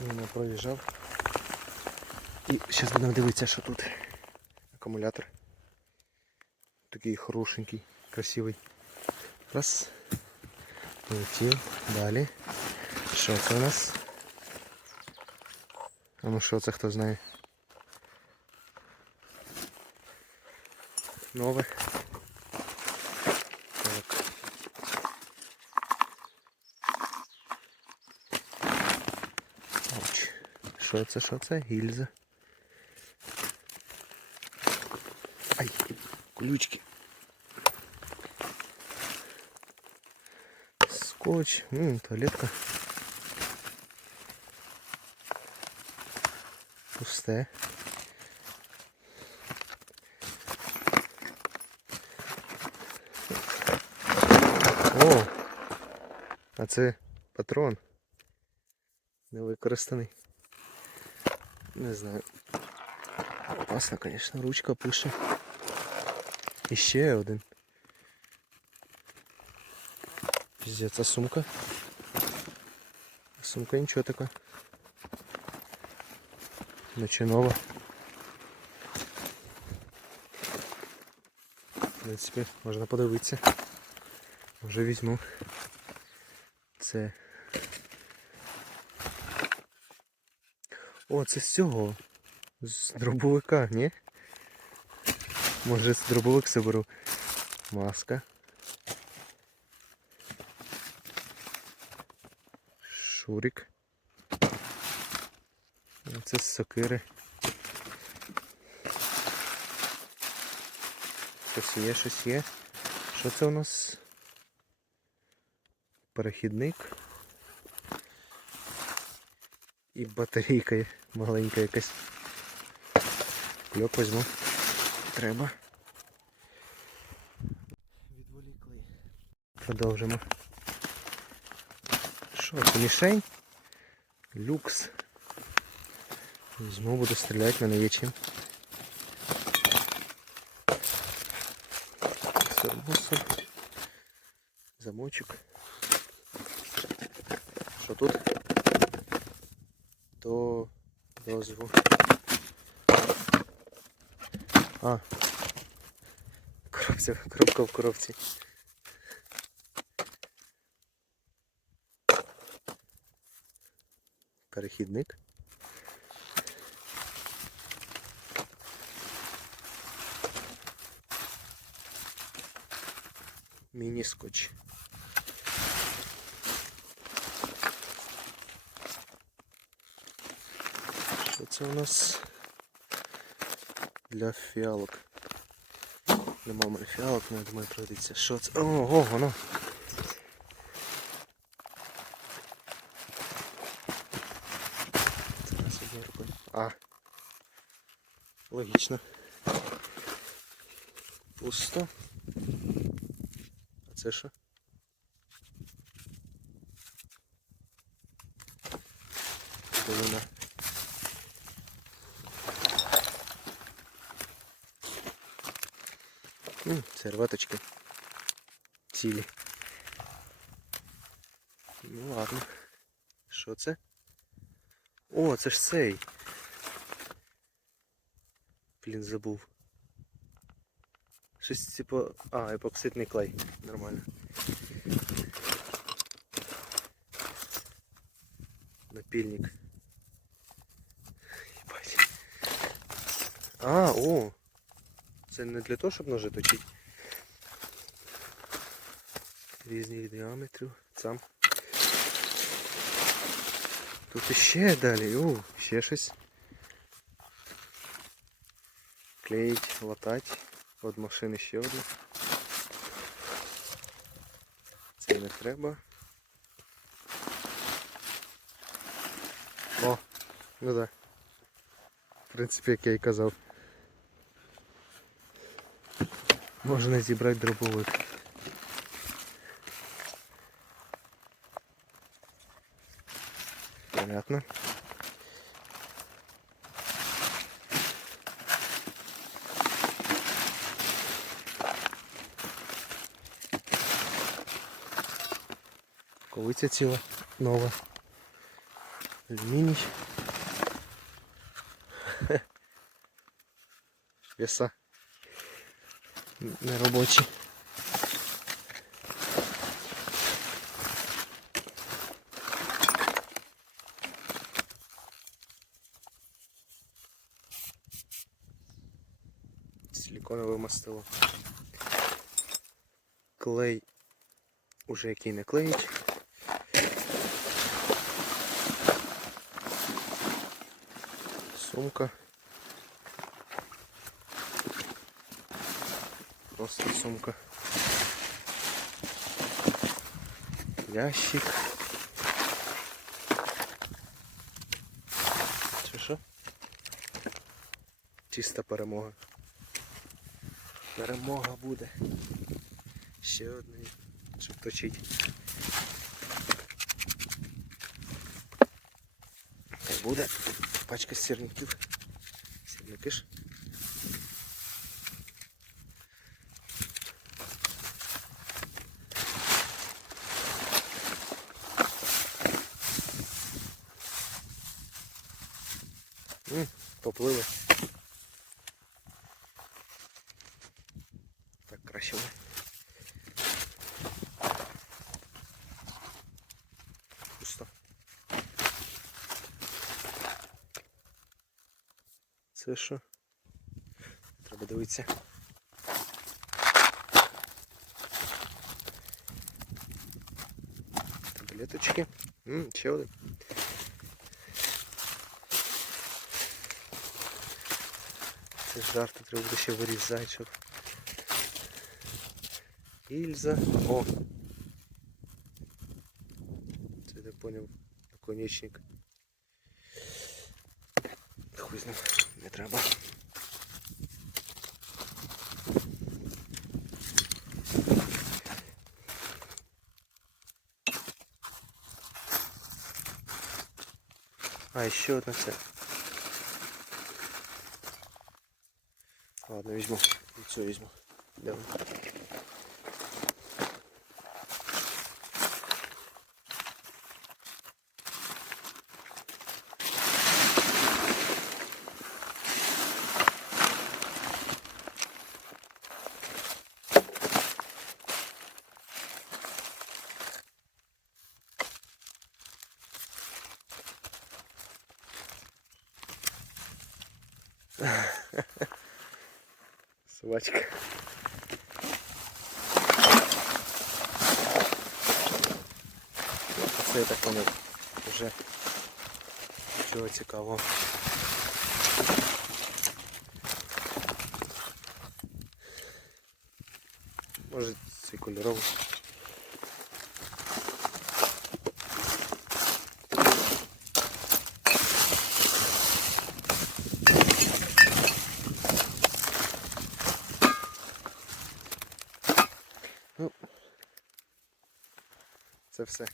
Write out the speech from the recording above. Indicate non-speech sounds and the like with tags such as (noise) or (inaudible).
Він проїжджав. І зараз будемо дивитися, що тут. Акумулятор. Такий хорошенький, красивий. Раз. Полетів. Далі. Що це у нас? А ну що це хто знає? Нове. Що це, що це? Гільза. Ай, ключки. Скотч. М, туалетка. Пусте. О! А це патрон. Не використаний. Не знаю. Опасно, звісно, ручка пише. І ще один. Піздець, а сумка. Сумка нічого така. Наче нова. В принципі, можна подивитися. Вже візьму. Це. О, це з цього. З дробовика, ні? Може з дробовик соберу. Маска. Шурик. Це з сокири. Щось є, щось є. Що це у нас? Перехідник. І батарейка маленька якась. Кльок возьму. Треба. Відволікли. Продовжимо. Що, це мішень? Люкс. Візьму, буду стріляти, мене є чим. Сорбусор. Замочок. Що тут? До дозву. А. Коробця, коробка в коробці. Перехідник. Міні-скотч. Що це у нас для фіалок? В мене фіалок, не думаю пригодиться. Що це? Ого, воно. Зараз рукою. А. Логічно. Пусто. А це що? Долина. Серветочки. Цілі. Ну ладно. Що це? О, це ж цей. Блін, забув. Щось типу... А, епоксидний клей. Нормально. Напильник. Єбать. А, о! Це не для того, щоб ножи точити. Різних діаметрів. Сам. Тут іще далі. О, ще щось. Клеїть, латать. От машини ще одна. Це не треба. О, ну да. В принципі, як я і казав. Можна зібрати дробовик. Понятно. Колиця ціла нова. Алюміній. (laughs) Веса. Не Силіконове мастило. Клей уже який не клеїть. Сумка. Просто сумка. Ящик. Чи що? Чиста перемога. Перемога буде. Ще одне, щоб точить. Хай буде пачка сірників. Сірники ж. Поплили. Буде. Пусто. Це що? Треба дивитися. Таблеточки. М, ще один. Це жарти треба буде ще вирізати, щоб. Ільза. О! Це я поняв. Наконечник. Хуй з ним. Не треба. А, ще одна це. Ладно, візьму. І цю візьму. Давай. Собачка. Це так понял. Вже нічого цікавого. Може цей кольоровий. Це все.